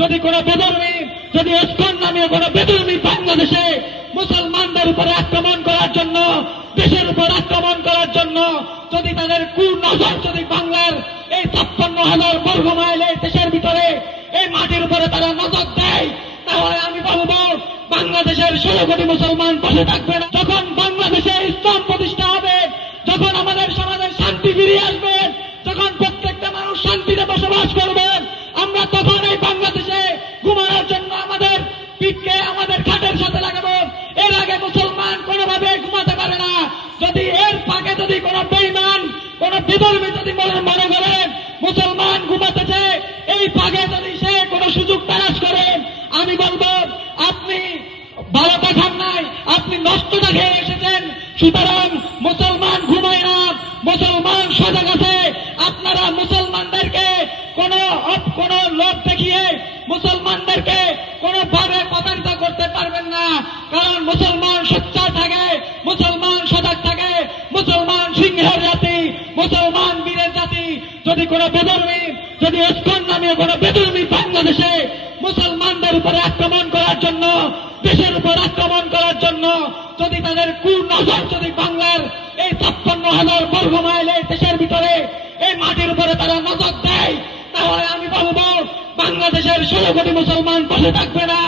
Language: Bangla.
যদি কোনো বেদর্মী, যদি ইসকন নামীয় কোনো বেদর্মী বাংলাদেশে মুসলমানদের উপরে আক্রমণ করার জন্য, দেশের উপর আক্রমণ করার জন্য যদি তাদের কুনজর যদি বাংলার এই 56,000 বর্গ মাইল এই দেশের ভিতরে এই মাটির উপরে তারা নজর দেয়, তাহলে আমি বলবো বাংলাদেশের 16 কোটি মুসলমান বসে থাকবে না। যখন বাংলাদেশে ইসলাম প্রতিষ্ঠা হবে, যখন আমাদের সমাজে শান্তি ফিরিয়ে আসবে, যখন প্রত্যেকটা মানুষ শান্তিতে বসবাস করবেন, আমরা তখন এই বাংলাদেশে ঘুমানোর জন্য আমাদের পিঠকে আমাদের খাটের সাথে লাগাবো। এর আগে মুসলমান কোনোভাবে ঘুমাতে পারে না। যদি এর ফাঁকে যদি কোনো বেঈমান, কোনো বিধর্মী যদি মনে করেন মুসলমান ঘুমাতেছে, এই ফাঁকে যদি সে কোনো সুযোগ তালাশ করেন, আমি বলবো আপনি ভালোটা খান নাই, আপনি নষ্টটা খেয়ে এসেছেন। সুতরাং মুসলমান ঘুমায় না, মুসলমান সজাগ আছে। আপনারা মুসলমানদেরকে কোন লোভ দেখিয়ে মুসলমানদেরকে কোনোভাবে প্রতারিত করতে পারবেন না। কারণ মুসলমান সোচ্চার থাকে, মুসলমান সজাগ থাকে, মুসলমান সিংহের জাতি, মুসলমান বীরের জাতি। যদি কোনো বেদর্মী, যদি ইসকন নামীয় কোনো বেদর্মী বাংলাদেশে মুসলমানদের উপরে আক্রমণ করার জন্য, দেশের উপর আক্রমণ করার জন্য যদি তাদের কুনজর যদি বাংলার এই 56,000 বর্গ মাইল এই দেশের ভিতরে এই মাটির উপরে তারা নজর দেয়, তাহলে আমি বলবো বাংলাদেশের 16 কোটি মুসলমান বসে থাকবে না।